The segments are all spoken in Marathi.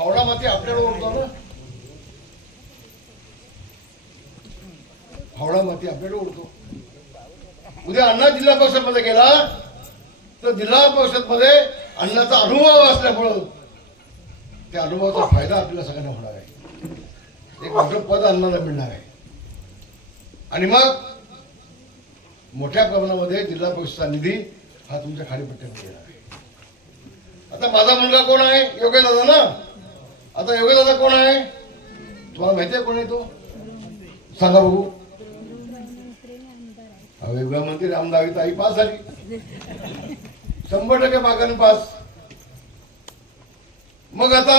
फावडा माती आपल्याला ओढतो ना, फावडा माती आपल्याला ओढतो. उद्या अण्णा जिल्हा परिषद मध्ये गेला तर जिल्हा परिषद मध्ये अण्णाचा अनुभव असल्यामुळं त्या अनुभवाचा फायदा आपल्याला सगळ्यांना होणार आहे. एक मोठं पद अण्णाला मिळणार आहे आणि मग मोठ्या प्रमाणामध्ये जिल्हा परिषदचा निधी हा तुमच्या खालीपट्ट्यामध्ये येणार आहे. आता माझा मुलगा कोण आहे? योगेश दादा ना. आता योगेश दादा कोण आहे तुम्हाला माहिती आहे? कोण आहे तो? सांगा बघू. गृहमंत्री रामदावी ताई पास झाली, 100% मागाने पास. मग आता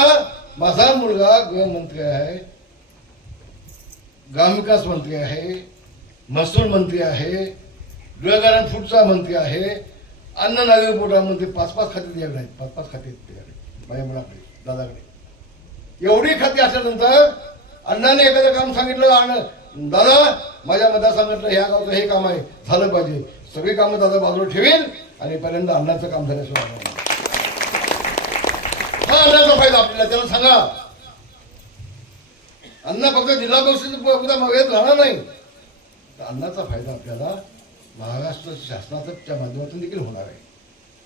माझा मुलगा गृहमंत्री आहे, ग्रामविकास मंत्री आहे, महसूल मंत्री आहे, गृहकार्य फूडचा मंत्री आहे, अन्न नागरी पुरवठा मंत्री. 5-5 खाते त्याच्याकडे आहेत, 5-5 खाते त्याच्याकडे, माझ्या मुलाकडे, दादाकडे. एवढी खाती असल्यानंतर अण्णाने एखादं काम सांगितलं, दादा माझ्या मतदारसंघातलं ह्या गावचं हे काम आहे, झालं पाहिजे, सगळी कामं दादा बाजूला ठेवील आणि पहिल्यांदा अण्णाचं काम झाल्याशिवाय हा अण्णाचा फायदा आपल्याला. त्याला सांगा अण्णा फक्त जिल्हा परिषद राहणार नाही, तर अण्णाचा फायदा आपल्याला महाराष्ट्र शासनाच्या माध्यमातून देखील होणार आहे.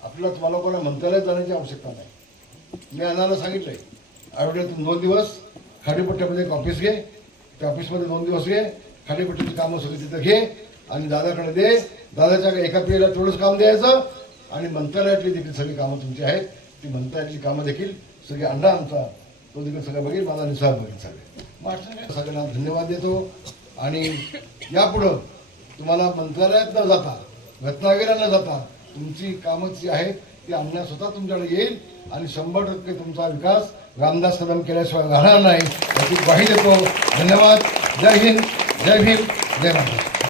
आपल्याला तुम्हाला कोणा मंत्रालयात जाण्याची आवश्यकता नाही. मी अण्णाला सांगितलंय, आठवड्यातून 2 दिवस खाडीपट्ट्यामध्ये एक ऑफिस घे, त्या ऑफिसमध्ये 2 दिवस घे, खाडीपट्टीची कामं सगळी तिथं घे आणि दादाकडे दे. दादाच्या एका पिढीला तेवढंच काम द्यायचं आणि मंत्रालयातली देखील सगळी कामं तुमची आहेत, ती मंत्रालयातली कामं देखील सगळी अण्णा आमचा तो देखील सगळं बघेल, माझा निसार बघेल सगळे. सगळ्यांना धन्यवाद देतो आणि यापुढं तुम्हाला मंत्रालयात न जाता, रत्नागिरीला न जाता तुमची कामं जी आहेत ती अण्णा स्वतः तुमच्याकडे येईल आणि 100% तुमचा विकास रामदास कदम केल्याशिवाय राहणार नाही याची ग्वाही देतो. धन्यवाद. जय हिंद, जय भीम, जय महाराष्ट्र.